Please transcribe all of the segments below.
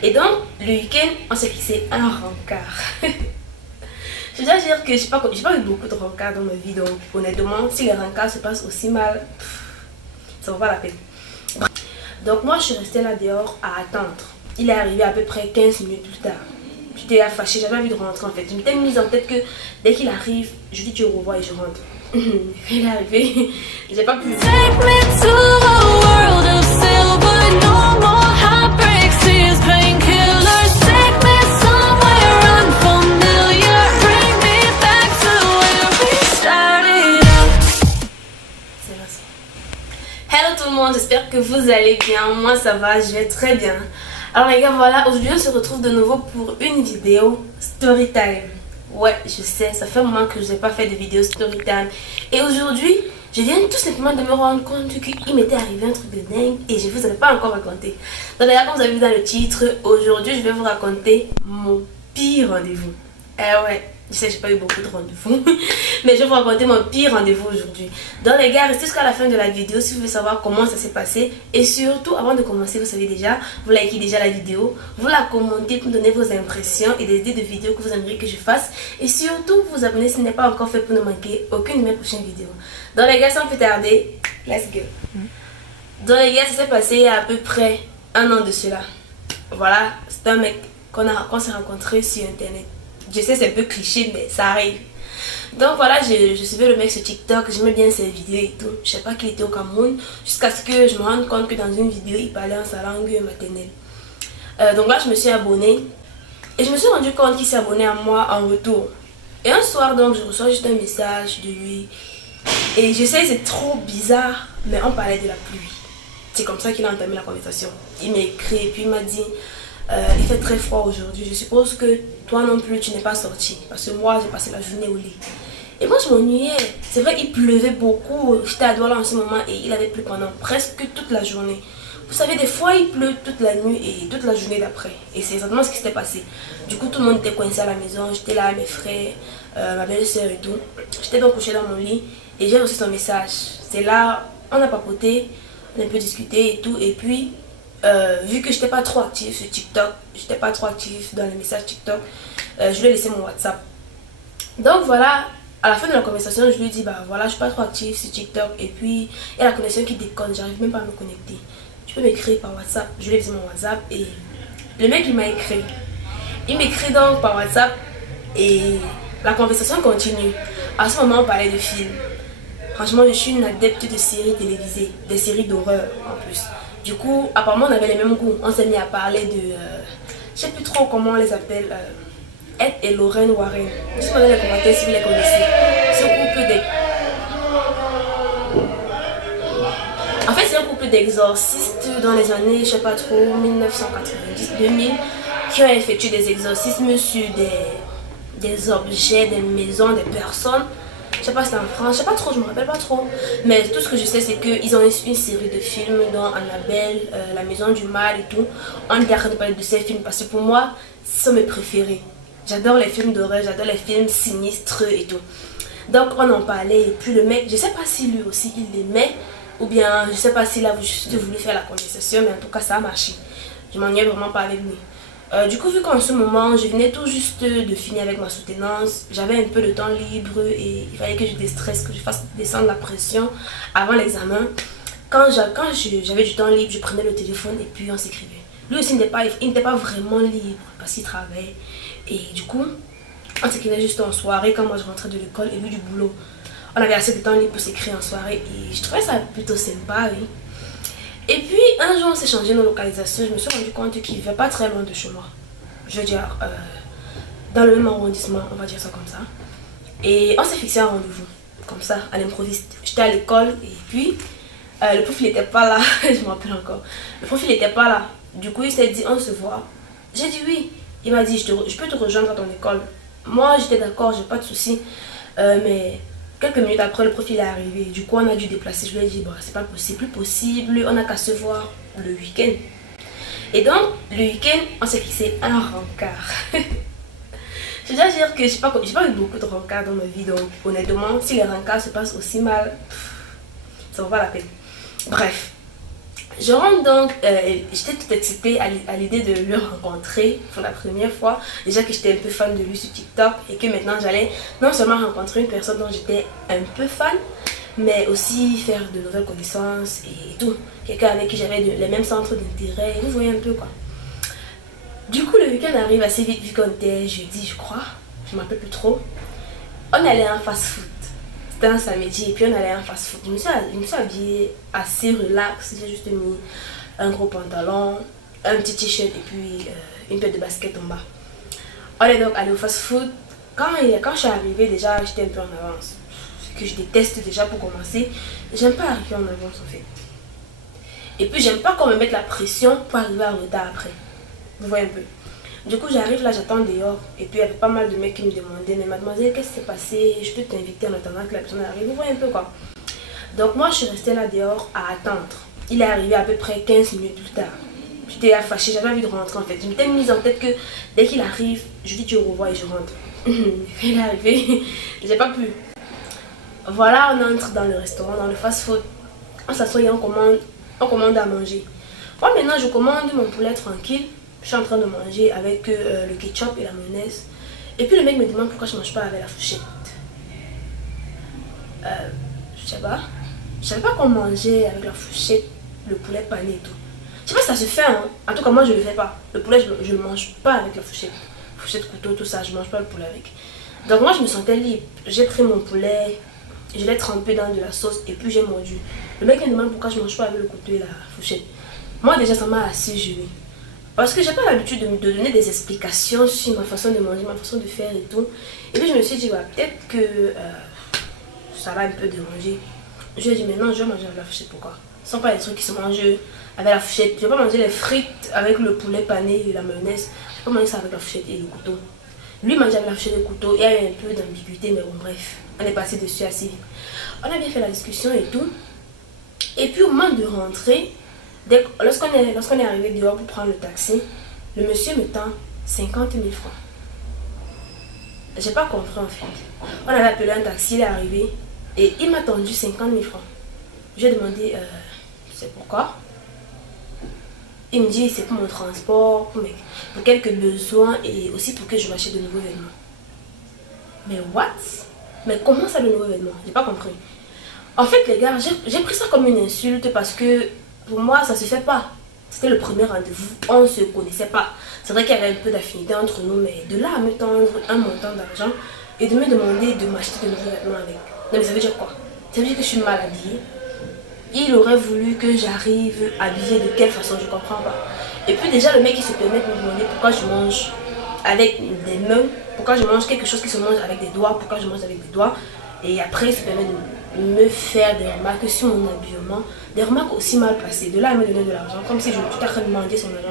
Et donc, le week-end, on s'est fixé un rencard. Je dois dire que j'ai pas eu beaucoup de rencarts dans ma vie, donc honnêtement, si les rencarts se passent aussi mal, ça vaut pas la peine. Donc moi, je suis restée là dehors à attendre. Il est arrivé à peu près 15 minutes plus tard. J'étais fâchée, j'avais envie de rentrer en fait. Je m'étais mise en tête que dès qu'il arrive, je dis tu au revoir et je rentre. Il est arrivé, j'ai pas pu. Take me to a world of silver, no more heartbreaks, tears, painkillers. Take me somewhere unfamiliar, bring me back to where we started out. C'est merci. Hello tout le monde, j'espère que vous allez bien. Moi ça va, je vais très bien. Alors les gars, voilà, aujourd'hui on se retrouve de nouveau pour une vidéo storytime. Ouais, je sais, ça fait un moment que je n'ai pas fait de vidéo storytime. Et aujourd'hui, je viens tout simplement de me rendre compte qu'il m'était arrivé un truc de dingue et je ne vous avais pas encore raconté. Donc d'ailleurs, comme vous avez vu dans le titre, aujourd'hui je vais vous raconter mon pire rendez-vous. Ouais, je sais, j'ai pas eu beaucoup de rendez-vous, mais je vais vous raconter mon pire rendez-vous aujourd'hui. Donc les gars, restez jusqu'à la fin de la vidéo si vous voulez savoir comment ça s'est passé. Et surtout, avant de commencer, vous savez déjà, vous likez déjà la vidéo, vous la commentez pour me donner vos impressions et des idées de vidéos que vous aimeriez que je fasse. Et surtout, vous abonnez si ce n'est pas encore fait pour ne manquer aucune de mes prochaines vidéos. Donc les gars, sans plus tarder, let's go. Donc les gars, ça s'est passé il y a à peu près un an de cela. Voilà, c'est un mec qu'on s'est rencontré sur internet. Je sais, c'est un peu cliché, mais ça arrive. Donc voilà, je suivais le mec sur TikTok, j'aimais bien ses vidéos et tout. Je sais pas qu'il était au Cameroun, jusqu'à ce que je me rende compte que dans une vidéo, il parlait en sa langue maternelle. Donc là, je me suis abonnée. Et je me suis rendu compte qu'il s'est abonné à moi en retour. Et un soir, donc, je reçois juste un message de lui. Et je sais, c'est trop bizarre, mais on parlait de la pluie. C'est comme ça qu'il a entamé la conversation. Il m'a écrit et puis il m'a dit... il fait très froid aujourd'hui, je suppose que toi non plus tu n'es pas sorti parce que moi j'ai passé la journée au lit. Et moi je m'ennuyais, c'est vrai il pleuvait beaucoup, j'étais à Douala en ce moment et il avait plu pendant presque toute la journée. Vous savez des fois il pleut toute la nuit et toute la journée d'après et c'est exactement ce qui s'était passé. Du coup tout le monde était coincé à la maison, j'étais là, mes frères, ma belle-sœur et tout. J'étais donc couchée dans mon lit et j'ai reçu son message. C'est là, on a papoté, on a un peu discuté et tout et puis... vu que j'étais pas trop active sur TikTok, j'étais pas trop active dans les messages TikTok, je lui ai laissé mon WhatsApp. Donc voilà, à la fin de la conversation, je lui ai dit bah voilà, je suis pas trop active sur TikTok et puis il y a la connexion qui déconne, j'arrive même pas à me connecter. Tu peux m'écrire par WhatsApp. Je lui ai laissé mon WhatsApp et le mec il m'a écrit. Il m'écrit donc par WhatsApp et la conversation continue. À ce moment, on parlait de films. Franchement, je suis une adepte de séries télévisées, des séries d'horreur en plus. Du coup, apparemment, on avait les mêmes goûts. On s'est mis à parler de... je sais plus trop comment on les appelle. Ed et Lorraine Warren. Dites-moi dans les commentaires si vous les connaissez. Ce couple de... En fait, c'est un couple d'exorcistes dans les années, je sais pas trop, 1990-2000, qui ont effectué des exorcismes sur des objets, des maisons, des personnes. Je sais pas si c'est en France, je sais pas trop, je me rappelle pas trop. Mais tout ce que je sais, c'est qu'ils ont une série de films dont Annabelle, La Maison du Mal et tout. On arrête de parler de ces films parce que pour moi, ce sont mes préférés. J'adore les films d'horreur, j'adore les films sinistres et tout. Donc on en parlait et puis le mec, je sais pas si lui aussi il l'aimait ou bien je sais pas s'il a juste voulu faire la conversation, mais en tout cas ça a marché. Je m'ennuyais vraiment pas avec lui. Du coup, vu qu'en ce moment, je venais tout juste de finir avec ma soutenance, j'avais un peu de temps libre et il fallait que je déstresse, que je fasse descendre la pression avant l'examen. Quand j'avais du temps libre, je prenais le téléphone et puis on s'écrivait. Lui aussi, il n'était pas vraiment libre parce qu'il travaillait. Et du coup, on s'écrivait juste en soirée quand moi je rentrais de l'école et lui du boulot. On avait assez de temps libre pour s'écrire en soirée et je trouvais ça plutôt sympa, oui. Et puis un jour on s'est changé nos localisations, je me suis rendu compte qu'il ne vivait pas très loin de chez moi. Je veux dire, dans le même arrondissement, on va dire ça comme ça. Et on s'est fixé un rendez-vous, comme ça, à l'improviste. J'étais à l'école et puis le prof il n'était pas là, je me rappelle encore. Le prof il n'était pas là, du coup il s'est dit on se voit. J'ai dit oui, il m'a dit je peux te rejoindre à ton école. Moi j'étais d'accord, j'ai pas de souci, mais... Quelques minutes après, le prof il est arrivé. Du coup, on a dû déplacer. Je lui ai dit, bon, c'est pas possible, plus possible. On n'a qu'à se voir le week-end. Et donc, le week-end, on s'est fixé un rencard. Je dois dire que j'ai pas eu beaucoup de rencarts dans ma vie. Donc, honnêtement, si les rencarts se passent aussi mal, ça vaut pas la peine. Bref, Je rentre donc, j'étais toute excitée à l'idée de le rencontrer pour la première fois. Déjà que j'étais un peu fan de lui sur TikTok et que maintenant j'allais non seulement rencontrer une personne dont j'étais un peu fan, mais aussi faire de nouvelles connaissances et tout. Quelqu'un avec qui j'avais les mêmes centres d'intérêt, vous voyez un peu quoi. Du coup, le week-end arrive assez vite vu qu'on était jeudi, je crois. Je ne me rappelle plus trop. On allait en fast-food. C'était un samedi et puis on allait en fast-food. Je me suis habillée assez relax. J'ai juste mis un gros pantalon, un petit t-shirt et puis une paire de baskets en bas. On est donc allé au fast-food. Quand je suis arrivée, déjà, j'étais un peu en avance. Ce que je déteste déjà pour commencer. J'aime pas arriver en avance en fait. Et puis j'aime pas qu'on me mette la pression pour arriver en retard après. Vous voyez un peu. Du coup, j'arrive là, j'attends dehors. Et puis, il y avait pas mal de mecs qui me demandaient, mais mademoiselle, qu'est-ce qui s'est passé? Je peux t'inviter en attendant que la personne arrive. Vous voyez un peu quoi. Donc, moi, je suis restée là dehors à attendre. Il est arrivé à peu près 15 minutes plus tard. J'étais fâchée, j'avais envie de rentrer en fait. Je m'étais mise en tête que dès qu'il arrive, je lui dis au revoir et je rentre. Il est arrivé, j'ai pas pu. Voilà, on entre dans le restaurant, dans le fast-food. On s'assoit et on commande à manger. Moi, maintenant, je commande mon poulet tranquille. Je suis en train de manger avec le ketchup et la mayonnaise. Et puis le mec me demande pourquoi je ne mange pas avec la fourchette. Je sais pas. Je savais pas qu'on mangeait avec la fourchette le poulet pané et tout. Je sais pas si ça se fait, hein. En tout cas, moi je le fais pas. Le poulet, je le mange pas avec la fourchette. Fourchette, couteau, tout ça, je mange pas le poulet avec. Donc moi je me sentais libre. J'ai pris mon poulet, je l'ai trempé dans de la sauce et puis j'ai mordu. Le mec me demande pourquoi je mange pas avec le couteau et la fourchette. Moi déjà ça m'a assez gêné. Parce que j'ai pas l'habitude de donner des explications sur ma façon de manger, ma façon de faire et tout. Et puis je me suis dit, ouais, peut-être que ça va un peu déranger. Je lui ai dit, mais non, je vais manger avec la fourchette, pourquoi? Ce sont pas les trucs qui se mangent avec la fourchette. Je vais pas manger les frites avec le poulet pané et la mayonnaise. Je vais pas manger ça avec la fourchette et le couteau. Lui mangeait avec la fourchette et le couteau. Il y avait un peu d'ambiguïté, mais bon, bref. On est passé dessus assez vite. On a bien fait la discussion et tout. Et puis au moment de rentrer, lorsqu'on est arrivé dehors pour prendre le taxi, le monsieur me tend 50 000 francs. J'ai pas compris en fait. On avait appelé un taxi, il est arrivé et il m'a tendu 50 000 francs. J'ai demandé c'est pourquoi. Il me dit c'est pour mon transport, pour quelques besoins et aussi pour que je m'achète de nouveaux vêtements. Mais what? Mais comment ça de nouveaux vêtements? J'ai pas compris. En fait les gars, j'ai pris ça comme une insulte parce que pour moi, ça se fait pas. C'était le premier rendez-vous, on ne se connaissait pas. C'est vrai qu'il y avait un peu d'affinité entre nous, mais de là à me tendre un montant d'argent et de me demander de m'acheter de nouveaux vêtements avec. Non mais ça veut dire quoi? Ça veut dire que je suis mal habillée. Il aurait voulu que j'arrive habillée de quelle façon, je comprends pas. Et puis déjà le mec il se permet de me demander pourquoi je mange avec des mains, pourquoi je mange quelque chose qui se mange avec des doigts, pourquoi je mange avec des doigts. Et après, il se permet de me faire des remarques sur mon habillement, des remarques aussi mal placées. De là, il me donnait de l'argent, comme si je tout à fait demandé son argent.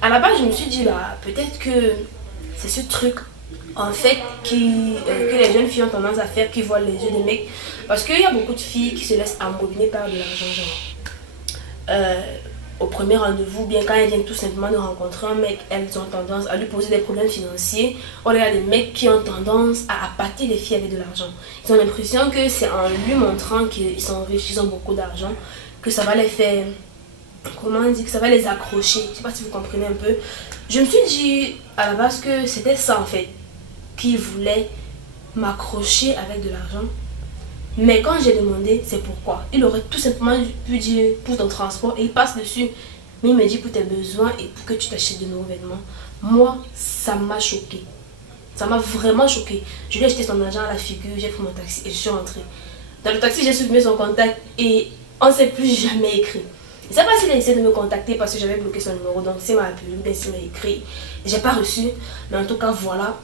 À la base, je me suis dit, bah, peut-être que c'est ce truc, en fait, que les jeunes filles ont tendance à faire, qui voient les yeux des mecs. Parce qu'il y a beaucoup de filles qui se laissent embobiner par de l'argent, genre. Au premier rendez-vous, bien quand elles viennent tout simplement de rencontrer un mec, elles ont tendance à lui poser des problèmes financiers. Or, il y a des mecs qui ont tendance à appâter les filles avec de l'argent. Ils ont l'impression que c'est en lui montrant qu'ils sont riches, ils ont beaucoup d'argent, que ça va les faire, comment on dit, que ça va les accrocher. Je ne sais pas si vous comprenez un peu. Je me suis dit à la base que c'était ça en fait, qu'ils voulaient m'accrocher avec de l'argent. Mais quand j'ai demandé c'est pourquoi, il aurait tout simplement pu dire pour ton transport et il passe dessus. Mais il me dit pour tes besoins et pour que tu t'achètes de nouveaux vêtements. Moi, ça m'a choqué. Ça m'a vraiment choqué. Je lui ai jeté son argent à la figure, j'ai pris mon taxi et je suis rentrée. Dans le taxi, j'ai supprimé son contact et on ne s'est plus jamais écrit. Je ne sais pas s'il a essayé de me contacter parce que j'avais bloqué son numéro. Donc s'il m'a appelé ou bien s'il m'a écrit, j'ai pas reçu. Mais en tout cas, voilà.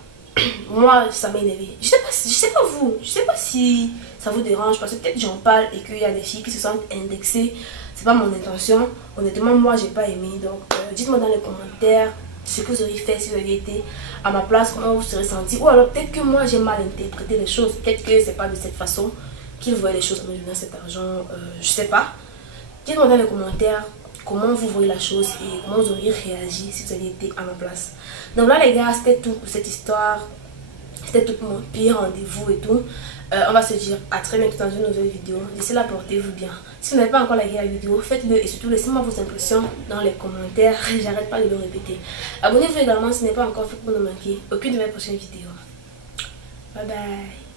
Moi, ça m'a énervé. Je sais pas vous, je sais pas si ça vous dérange parce que peut-être j'en parle et qu'il y a des filles qui se sentent indexées. C'est pas mon intention. Honnêtement, moi, j'ai pas aimé. Donc, dites-moi dans les commentaires ce que vous auriez fait si vous aviez été à ma place, comment vous serez senti. Ou alors, peut-être que moi, j'ai mal interprété les choses. Peut-être que c'est pas de cette façon qu'il voyait les choses en me donnant cet argent. Je sais pas. Dites-moi dans les commentaires comment vous voyez la chose et comment vous auriez réagi si vous aviez été à ma place. Donc là les gars, c'était tout pour cette histoire. C'était tout pour mon pire rendez-vous et tout. On va se dire à très bientôt dans une nouvelle vidéo. D'ici là, portez-vous bien. Si vous n'avez pas encore liké la vidéo, faites-le et surtout laissez-moi vos impressions dans les commentaires. J'arrête pas de le répéter. Abonnez-vous également si ce n'est pas encore fait pour ne manquer aucune de mes prochaines vidéos. Bye bye.